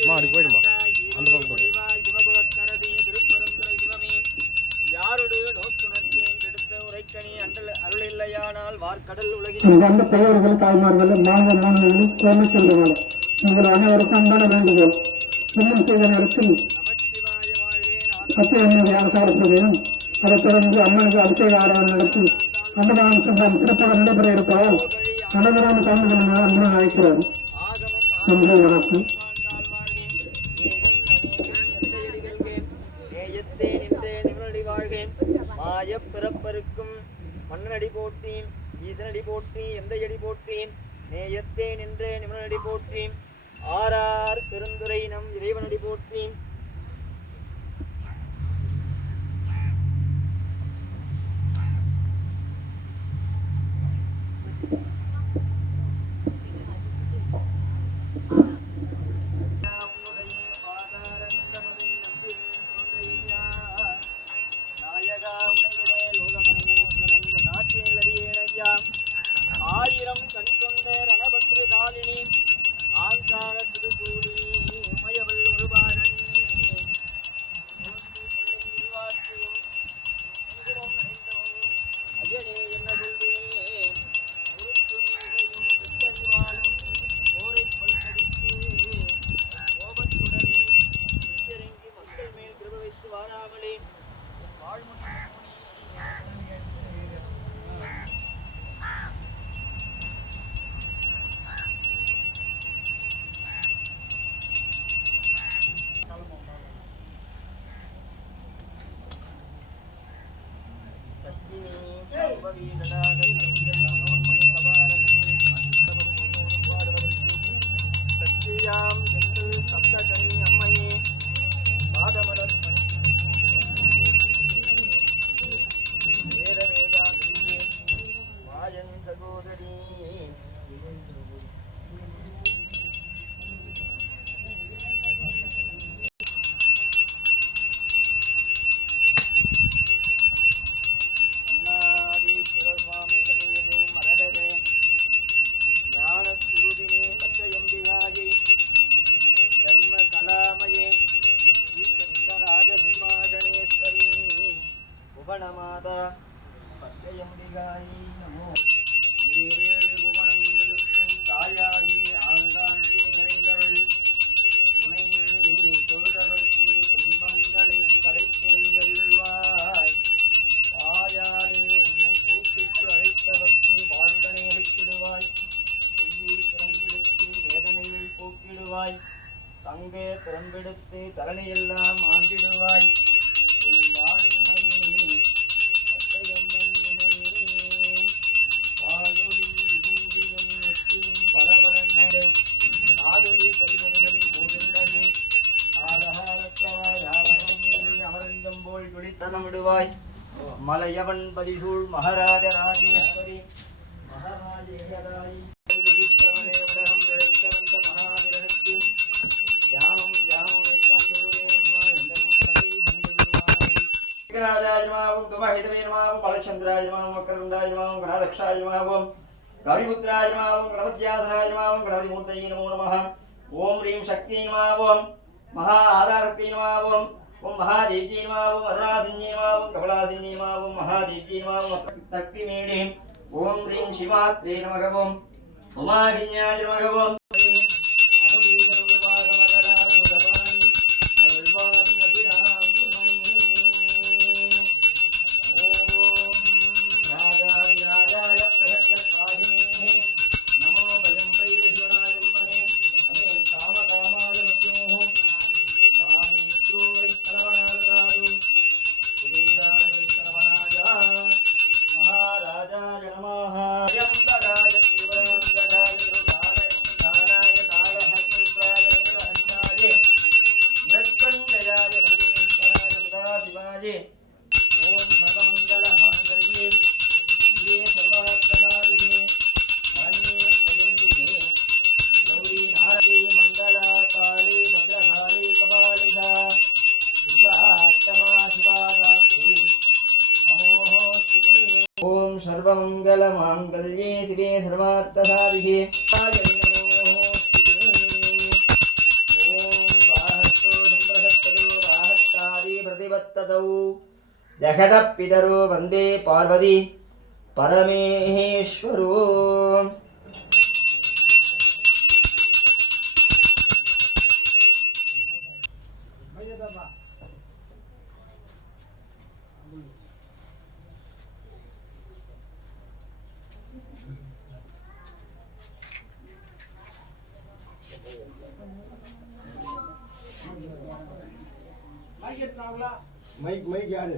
அம்மா அப்படி போயிடுமா? அந்த பக்கம் போயிடு. உரைக்கணி அருள் இல்லையானால் வார்க்கடல் உலகின் அன்பார்ந்த பெரியவர்கள் தாய்மார்கள் மாணவ மாணவிகள் குழந்தை செல்வங்கள் உங்கள் அனைவருக்கும் அன்பான வேண்டுகோள். இன்னும் செய்த நேரத்தில் பத்து எண்ணூறு அதைத் தொடர்ந்து அம்மனுக்கு அபிஷேக ஆராதனை நடத்தி அன்னதான சங்கம் சிறப்பாக நடைபெற இருப்பதால் அனைவரும் கலந்து கொள்ளுமாறு அன்புடன் அழைக்கிறார் நன்றி வணக்கம். மன்னனடி போற்றி ஈசனடி போற்றி எந்த அடி போற்றி நேயத்தே நின்றே நிமனடி போற்றி ஆரார் பெருந்துரை நம் இறைவனடி போற்றி. you அம்மா எந்த முகத்தை தந்தையுமாய் ராஜாயமாவும் துமஹிதவீரமாவும் பலச்சந்திராயமாவும் வக்கரண்டாயமாவும் கணாதக்ஷாயமாவும் கவிபுத்திராயமாவும் கணபத்யாசனாயமாவும் கணபதிமூர்த்தையே நமோ நமः ஓம் ரீம் சக்தியமாவும் மகா ఓం మహాదేవ్యీమా ఓం అరుణాసింజీమా ఓం కమలాసింజీమా ఓం మహాదేవ్యీమా ఓం శివాత్రే నమగవం ఉమాహిన్యాయ నమగవం जगतः पितरो वन्दे पार्वती परमेश्वरो மைக் மைக் யாரு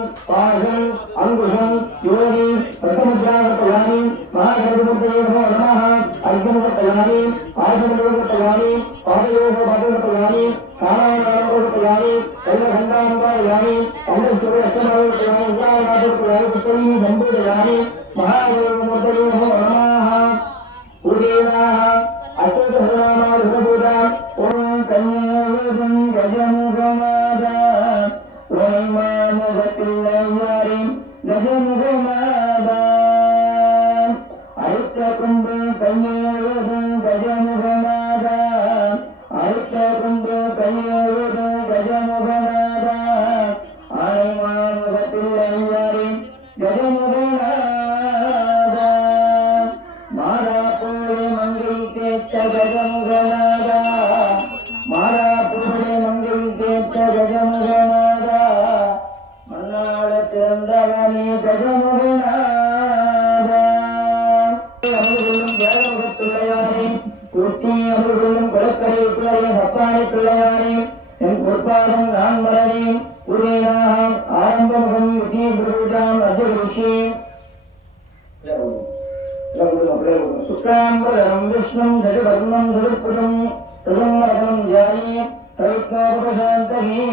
சுக்லாம்பரம் விஷ்ணும் ஜகவர்ணம் சதுர்புஜம் திருமணம் ஜாயி கவித்வாபசாந்தகே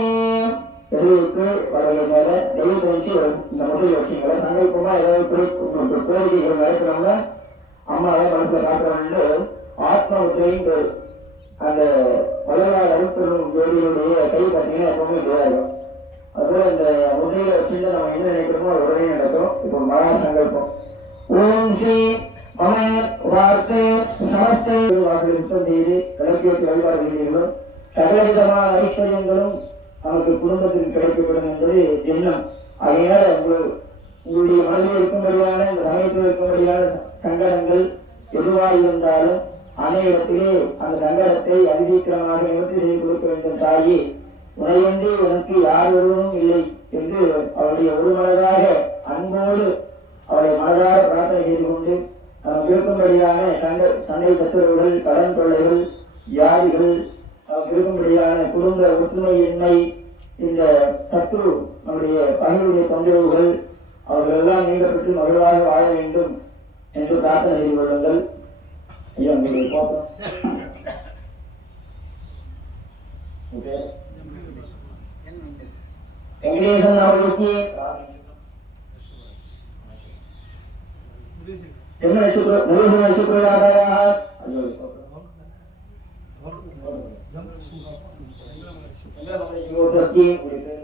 தெளிவுக்கு வரல மேல தெளிவு கழிச்சு இந்த முதல் வச்சுங்கள சங்கல்பமா ஏதாவது கோரி- கோரிக்கைகள் நடக்கிறவங்க அம்மாவை மனசுல காட்டுறவங்க ஆத்ம உத்திரைன்னு அந்த முதலாளர் அருத்தரும் ஜோதியுடைய கை பார்த்தீங்கன்னா எப்பவுமே தெரியாது அதுபோல இந்த முறையில வச்சுட்டு நம்ம என்ன நினைக்கிறோமோ அது உடனே நடக்கும். இப்போ மகா சங்கல்பம் ஓம் ஸ்ரீ மம வார்த்தை நமஸ்தே வாக்கு செய்து கிளப்பி வச்சு சகலவிதமான ஐஸ்வர்யங்களும் அவருக்கு குடும்பத்தில் கிடைக்கப்படும் என்பது எண்ணம். அதனால உங்கள் உங்களுடைய மனதில் இருக்கும்படியான இந்த சமயத்தில் இருக்கும்படியான சங்கடங்கள் எதுவாக இருந்தாலும் அனைவரத்திலே அந்த சங்கடத்தை அதிசீக்கிரமாக நிவர்த்தி செய்து கொடுக்க வேண்டும் தாயி. உனையன்றி உனக்கு யார் ஒருவரும் இல்லை என்று அவருடைய ஒரு மனதாக அன்போடு அவரை மனதாக பிரார்த்தனை செய்து கொண்டு இருக்கும்படியான சண்டை சண்டை சத்துறவுகள் கடன் தொல்லைகள் வியாதிகள் நமக்கு இருக்கும்படியான குடும்ப ஒற்றுமையின்மை இந்த சத்ரு நம்முடைய பகையுடைய தொந்தரவுகள் அவர்களெல்லாம் நீங்கப்பட்டு மகிழ்வாக வாழ வேண்டும் என்று பிரார்த்தனை செய்து கொள்ளுங்கள். ஐயா உங்களுடைய கோபம். ஓகே. வெங்கடேசன் அவர்களுக்கு என்ன நட்சத்திர முருக நட்சத்திரயாக உங்களுக்கு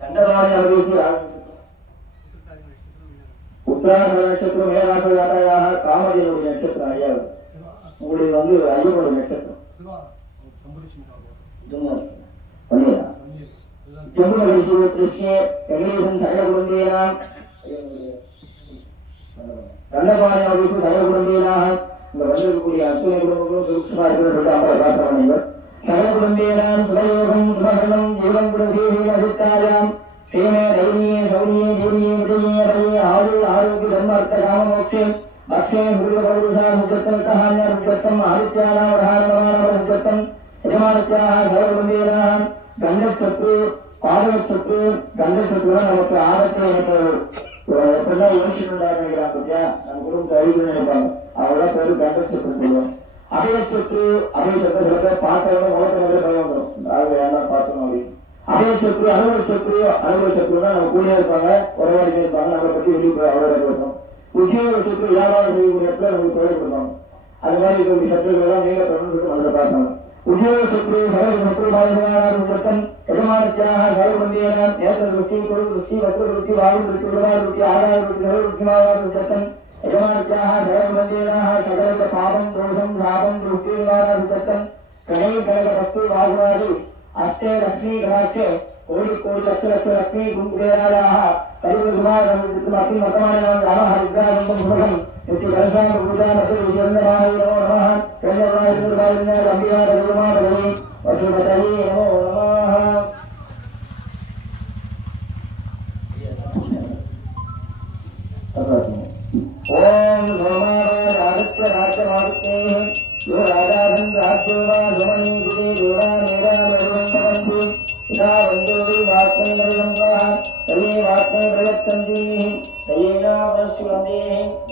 தண்டபாணி அவர்களுக்கு உத்தராக நட்சத்திரம் மேலாக காமதேவனுடைய நட்சத்திரம் ஐயா உங்களுக்கு வந்து ஐயனுடைய நட்சத்திரம் பண்ணியா கிருஷ்ண குழந்தையெல்லாம் அவர்களுக்கு சகல குழந்தையெல்லாம் இங்க வந்திருக்கக்கூடிய அத்தனை குடும்பங்களும் சுருட்சமா இருக்கிறது அவரை பார்க்கிறவர் சகல குழந்தையெல்லாம் சுதயோகம் சுபகரணம் ஜீவன் குடதேவி அசித்தாயாம் ஸ்ரீமே தைரியே சௌரியே வீரியே விஜயே அபயே ஆயுள் ஆரோக்கிய தர்மார்த்த காமமோட்சே. அக்ஷய முருக பௌருஷா முத்தம் கஹான்ய முத்தம் ஆதித்யானாம் வராணமான முத்தம் யஜமானத்யாக சகல குழந்தையெல்லாம் கண்டச்சத்து பாதகச்சத்து கண்டச்சத்துலாம் நமக்கு ஆபத்து நமக்கு எப்படிலாம் யோசிச்சுட்டாரு நினைக்கிறான் பத்தியா நம்ம குடும்பத்தை அழிவு நினைப்பாங்க அவங்களாம் பேரு கண்டச்சத்து சொல்லுவோம் அபயச்சத்து அபயச்சத்தை சில பேர் பார்த்தவங்க முகத்துல பயம் வந்துடும் நாங்கள் வேணாம் பார்த்தோம் அப்படின்னு. அபயச்சத்து அலுவலக சத்து அலுவலக சத்துனா நம்ம கூட இருப்பாங்க உறவாடி இருப்பாங்க நம்மளை பத்தி வெளியே போய் அவ்வளோ இருக்கும் உத்தியோக சொத்து வியாபாரம் செய்யக்கூடிய இடத்துல நமக்கு தொழில் அது மாதிரி இருக்கக்கூடிய சத்துக்கள் எல்லாம் நீங்க ఉదయోశత్రు శత్రుభాగం వృత్తం యజమానత్యాహ గౌరవందేన నేత్రవృత్తి కురువృత్తి వక్రవృత్తి వాయువృత్తి ఉదవావృత్తి ఆదాయవృత్తి గౌరవృత్తిమావృత్తం యజమానత్యాహ గౌరవందేన సకలత పాపం క్రోధం లాభం వృత్తిమావృత్తం కణై కళకస్తు వాగువాది అష్టే లక్ష్మీ గణాష్టే కోటి కోటి లక్ష లక్ష లక్ష్మీ గుంపుదేరాయాహ కలుగు సుమారం అగ్ని మతమైన రామ इति वैश्वान पूजा नति विजयन्द्राय नमो नमः चन्द्रवाय दुर्वाय विनाय अभिया दुर्मा भगवि वसुमतये नमो नमः ओम नमः राजत्व राजमार्गेः यो राजाधं राजदेवा सुमनि जिते देवा मेरा मधुरन्तवन्ति यदा बन्धुवि वाक्मै मधुरङ्गाः तये वाक्मै प्रयच्छन्ति तयेनावनस्यु वन्देः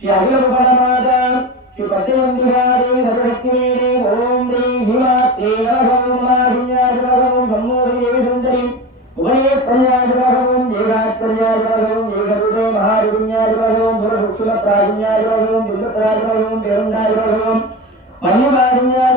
श्री अखिलपणमाता श्री पट्टयन्तिकादेवी सर्वशक्तिमेणे ॐ ह्रीं हिमात्रे नमः माहिन्याय नमः सम्मोहदेवी सुन्दरीं भुवने प्रजाय नमः येगात्पर्याय नमः येगरुडे महारुण्याय नमः भुरभुक्षुलप्राजुन्याय नमः दुर्गप्राय नमः पेरुण्डाय नमः मन्युकारुण्याय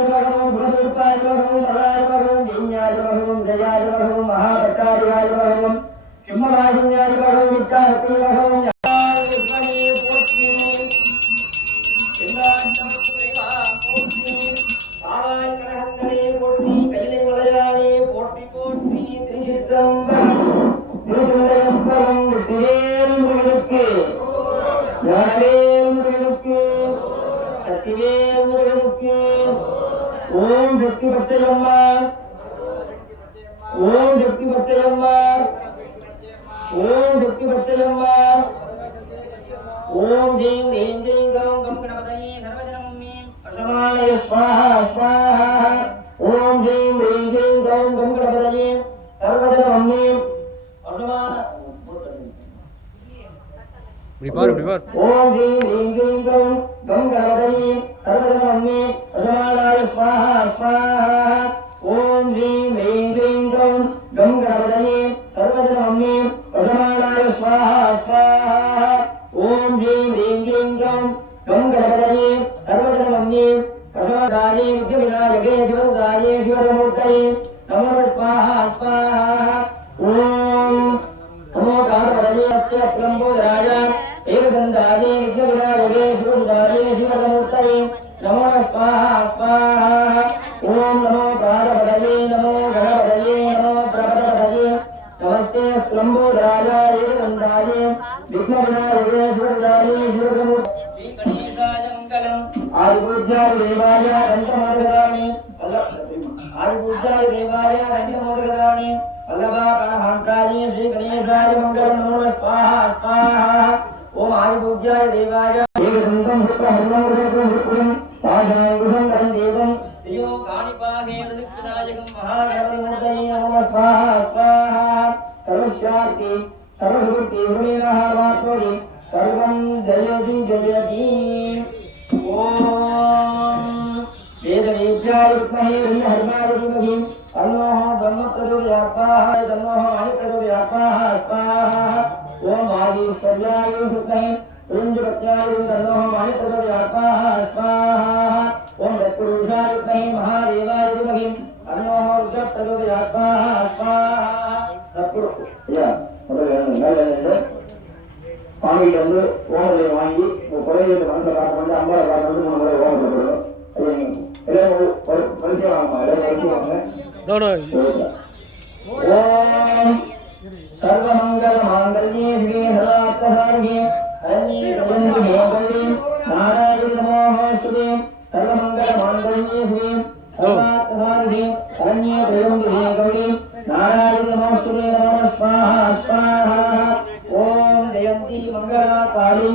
ஓம் சக்தி பச்சையம்மா ஓம் சக்தி பச்சையம்மா ஓம் சக்தி பச்சையம்மா ஓம் ஜீம் ஹ்ரீம் க்ளீம் க்ளௌம் கம் கணபதயே சர்வஜனமும்மீம் அஷ்டமாலய ஸ்வாஹா ஸ்வாஹா ஓம் ஜீம் ஹ்ரீம் க்ளீம் க்ளௌம் கம் கணபதயே சர்வஜனமும்மீம் அஷ்டமான இப்படி பாரு இப்படி பாரு ஓம் ஹ்ரீம் ஹ்ரீம் க்ளீம் க்ளௌம் கம் கணபதயே सर्वधर्मम्ये रमालाय स्वाहा स्वाहा ॐ ह्रीं ह्रीं ह्रीं गौं गं गणपतये सर्वधर्मम्ये रमालाय स्वाहा स्वाहा ॐ ह्रीं ह्रीं ह्रीं गौं गं गणपतये सर्वधर्मम्ये प्रसवदाये विद्यविनायके शिवदाये शिवमूर्तये नमो स्वाहा स्वाहा ॐ नमो गणपतये अत्य प्रम्बोधराय एकदन्ताये विघ्नविनायके 咱们来吧ಿ ಪರ್ಯಾಯ ಹೃದಯ ರುಂಜು ಪ್ರತ್ಯಾಯಂ ತನ್ನೋ ಮಾಣಿಪದವ್ಯಾಪಾಹ ಸ್ವಾಹ ಓಂ ತತ್ಪುರುಷಾಯುತೈ ಮಹಾದೇವಾಯ ಧಿಮಹಿ ಅನ್ನೋ ರುದ್ರಪ್ರದವ್ಯಾಪಾಹ ಸ್ವಾಹ தற்புரு சுவாமிகிட்ட வந்து வாங்கி సర్వమంగళ మాంగళ్యే విఘ్నరాత్మధారిణి అరణ్యే త్రయంబికే గౌరీ నారాయణి నమోస్తుతే సర్వమంగళ మాంగళ్యే శ్రీ సర్వాత్మధారిణి అరణ్యే త్రయంబికే గౌరీ నారాయణి నమోస్తుతే నమః స్వాహ స్వాహ ఓం జయంతి మంగళా కాళీ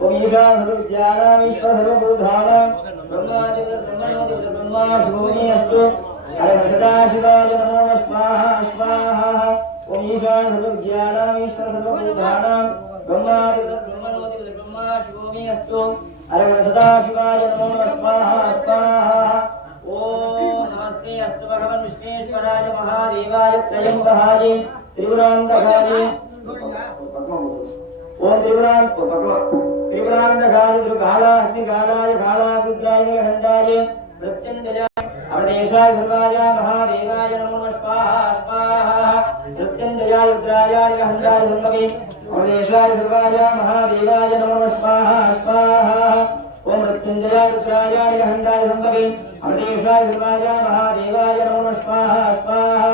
ओम ईशान विद्यानाम ईश्वर सर्वभूतानाम ब्रह्मादिव ब्रह्मणोदि ब्रह्माशोनि अस्तु अयम सदाशिवाय नमो स्वाहा स्वाहा ओम ईशान सर्वविद्यानाम ईश्वर सर्वभूतानाम ब्रह्मादिव ब्रह्मणोदि ब्रह्माशोनि अस्तु अयम सदाशिवाय नमो स्वाहा स्वाहा ओम नमस्ते, अस्तु भगवन् विश्वेश्वराय महादेवाय त्रयम्बहाय त्रिपुरान्तकाय ओम त्रिपुरान् त्रिपुरान्तकाय त्रिकालाग्निकालाय कालाग्निद्राय खण्डाय मृत्युञ्जयाय अवदेशाय सर्वाय महादेवाय, नमो स्वाहा स्वाहा। मृत्युञ्जयाय, रुद्राय खण्डाय सम्भवे अवदेशाय सर्वाय महादेवाय नमो, स्वाहा स्वाहा। ओम मृत्युञ्जयाय रुद्राय खण्डाय सम्भवे अवदेशाय सर्वाय महादेवाय नमो स्वाहा स्वाहा।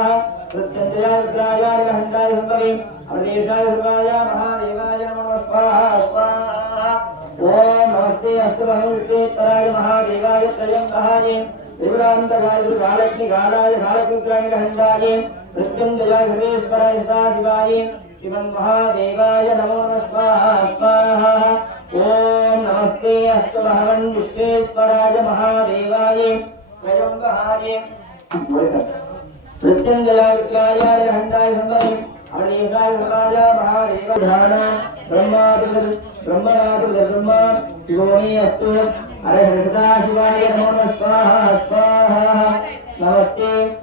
मृत्युञ्जयाय रुद्राय खण्डाय सम्भवे अवदेशाय सर्वाय महादेवाय नमो स्वाहा स्वाहा। ओम नमस्ते, अस्तु भगवते महादेवाय त्रयम्बहाय त्रिपुरान्तकाय दुर्गालक्ष्मिकालाय खण्डाय मृत्युञ्जयाय सर्वेश्वराय सदाशिवाय नमो नमः, स्वाहा स्वाहा। ఓం నమస్తే అస్తు భగవన్ విశ్వేశ్వరాయ మహాదేవాయ స్వయంవహాయ ప్రత్యంగయాయ హండాయ సంభవి అడేశాయ సదాయ మహాదేవ ధ్యాన బ్రహ్మాభిర్ బ్రహ్మనాథుల బ్రహ్మ శివోమి అస్తు. హరే హృదా శివాయ స్వాహ స్వాహ. నమస్తే.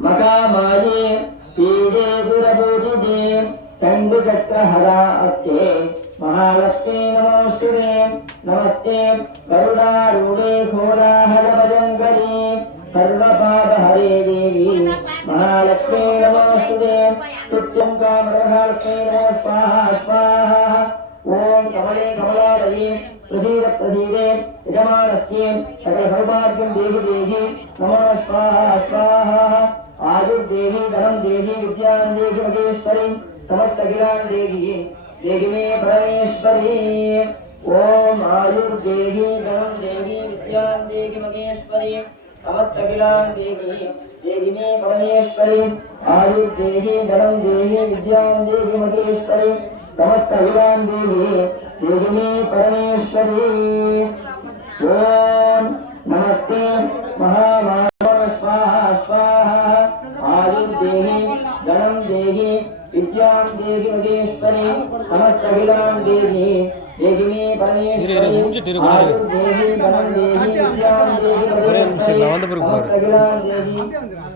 మకామాయే పీడే గురభూషిదే చండుచక్రహరా అస్తే. महालक्ष्मी नमोऽस्तुते नमस्ते। गरुडारूढे घोडाहडभजङ्करी सर्वपापहरे देवी। महालक्ष्मी नमोऽस्तुते नित्यं कामरमहालक्ष्मी नमः स्वाहा स्वाहा ॐ कमले कमलालये प्रसीद प्रसीदे। यजमानस्ये। सकलसौभाग्यं देहि देहि। नमो स्वाहा स्वाहा आयुर्देहि धनं देहि विद्यां देहि महेश्वरी। समस्तगिरां देहि देहि मे परमेश्वरी ॐ आयुर्देहि धनं देहि विद्यां देहि महेश्वरी समस्तगिरां देहि देहि मे परमेश्वरी आयुर्देहि धनं देहि विद्यां देहि महेश्वरी समस्तगिरां देहि देहि मे परमेश्वरी ॐ नमस्ते महामानव परमस्तां देवि योगेश्वरे नमस्तखिलां देवी देवि मे परमेश्वरे आयुर् देवी धनं देवी विद्यां देवी नमस्तखिलां देवी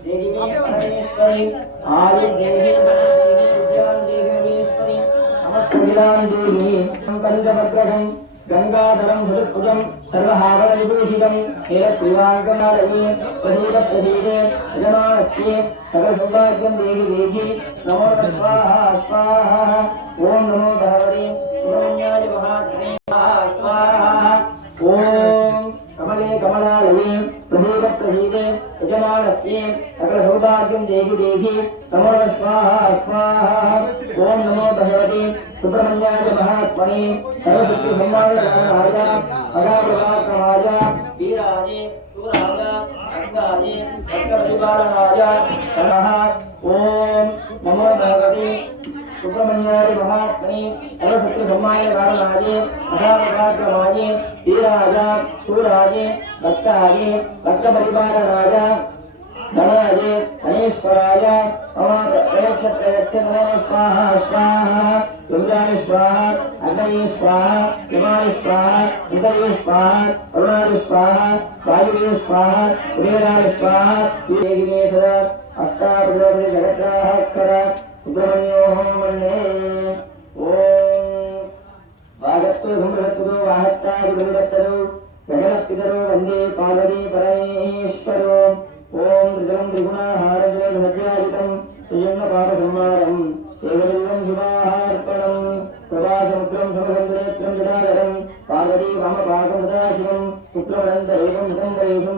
देवि मे परमेश्वरे आयुर् देवी धनं देवी विद्यां देवी योगेश्वरे नमस्तखिलां देवी पञ्चभद्रकम् गङ्गाधरं भुजभुजं सर्वहावलविभूषितं निरप्रियाङ्गमालये प्रदीपप्रदीपे यजमानस्ये सकलसौभाग्यं देहि देहि। नमो स्वाहा स्वाहा ॐ नमो भगवते। सुब्रह्मण्याय महात्मने स्वाहा ॐ कमलालये प्रदीपप्रदीपे यजमानस्ये सकलसौभाग्यं देहि देहि नमो स्वाहा स्वाहा ॐ नमो भगवते सुब्रह्मण्याय महात्मने सरस्वती संवादराय अगाप्रकाशराय वीराय सूराय अङ्गाय भक्तपरिपालनाय नमः ॐ नमो भगवते सुब्रमण्याय महात्मने, सर्वशत्रुधम्माय वारणाये महापराक्रमाये वीराजा सूराजे भक्ताजे भक्तपरिवारणाय गणाजे हरेश्वराय मम स्वाहा स्वाहा रुद्राय स्वाहा अग्नये स्वाहा शिवाय स्वाहा हृदये स्वाहा अरुणाय स्वाहा वायुवे स्वाहा कुबेराय स्वाहा अष्टापदे जगत्राः ಸುಬ್ರಹ್ಮಣ್ಯೇ ಓಂ ವಾಗತ್ವ ಸುಮೃಹತ್ವರು ವಾಹತ್ತಾ ಸುಮೃಹತ್ತರು ಜಗದಪ್ಪಿದರು ವಂದೇ ಪಾರ್ವತಿ ಪರಮೇಶ್ವರೋ ಓಂ ಋತಂ ತ್ರಿಗುಣಾಹಾರೇ ಸಜ್ಜಾಯಿತಂ ಶ್ರೀಯನ್ನ ಪಾಪಸಂಹಾರಂ ಏವಲಿಂಗಂ ಶಿವಾಹಾರ್ಪಣಂ సదాశముద్రం సమసంద్రేత్రం జడాధరం పార్వతీ మమ పాకం సదాశివం పుత్రవనంతరేకం సుతందరేషం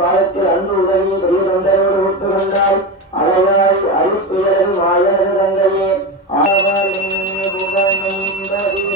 துயரின் காலத்தில் அன்பு உதவி பெரிய தொந்தரோடு விட்டு வந்தால் அலையாய் அழிப்புயரது மாயனது தந்தையே ஆவாரின் புகழின்பதி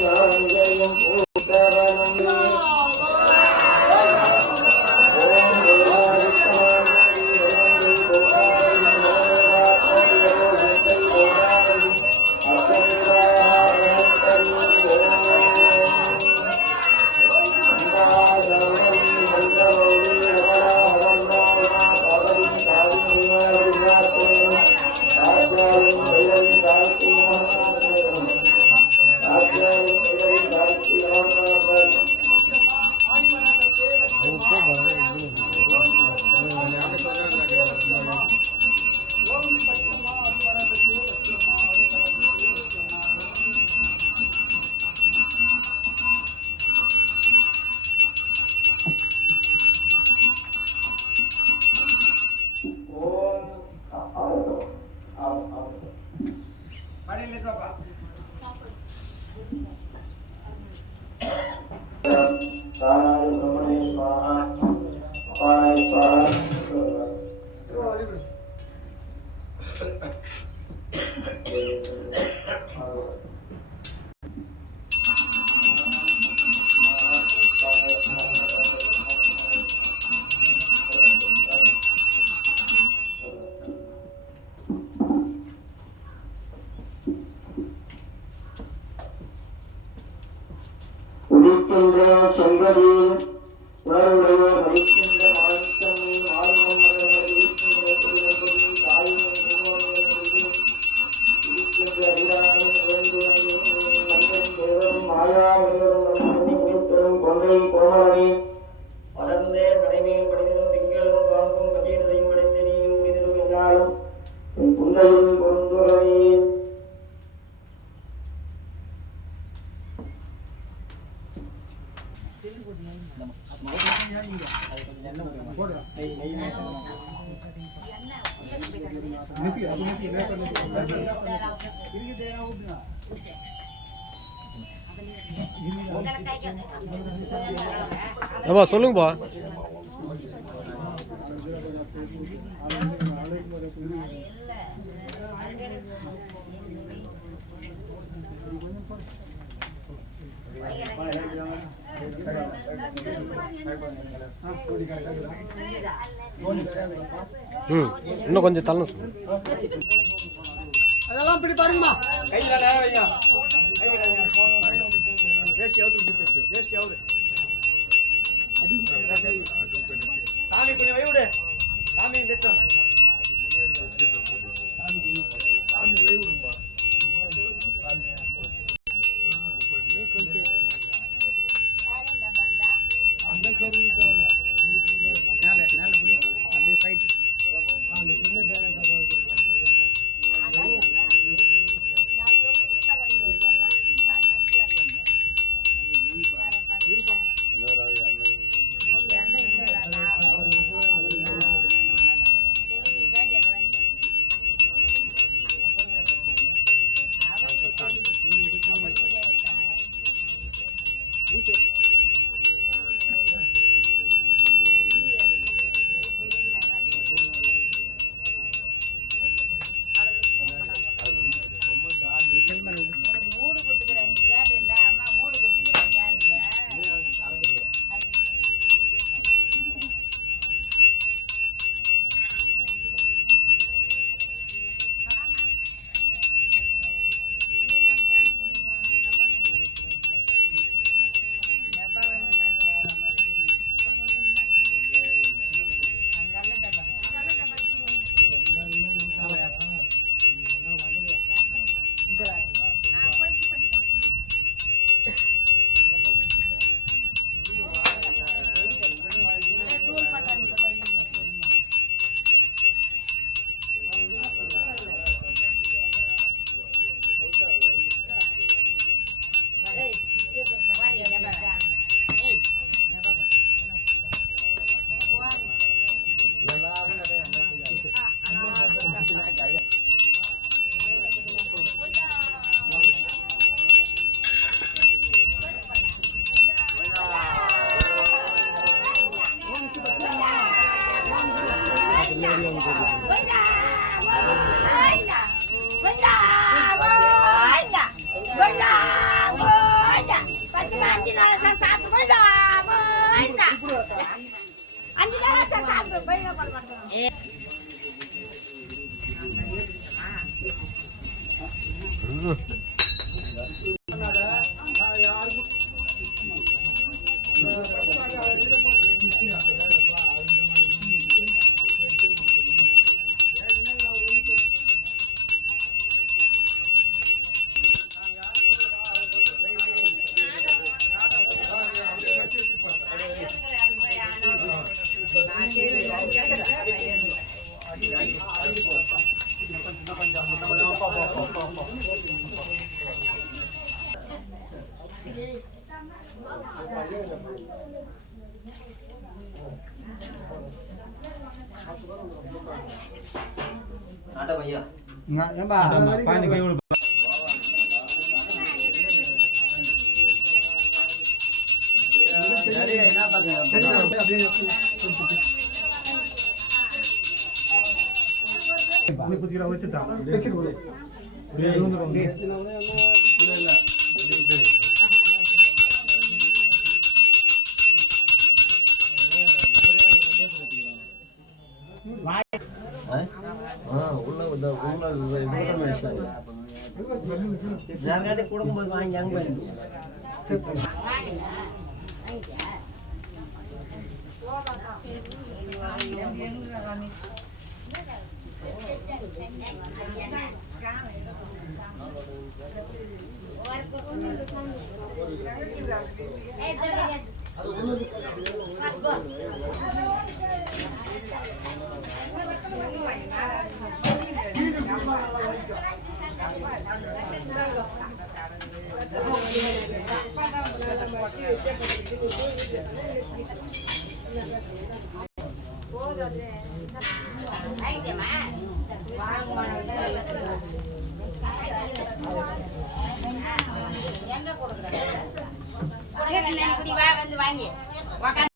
哦，这个。ஏப்பா சொல்லுங்கப்பா. ம் இன்னும் கொஞ்சம் தள்ளணும் சொல்லு கையில நேரம் வைங்க கையில வைங்க வேஷ்டி அவுத்து வேஷ்டி அவுடு சாமி கொஞ்சம் வை விடு சாமி nampak. Ada mak pandai gaul ஜர்காட்டி கொடுக்கும்போது வாங்கியாங்க Thank you. எங்க கொடுக்குறேன் வந்து வாங்கி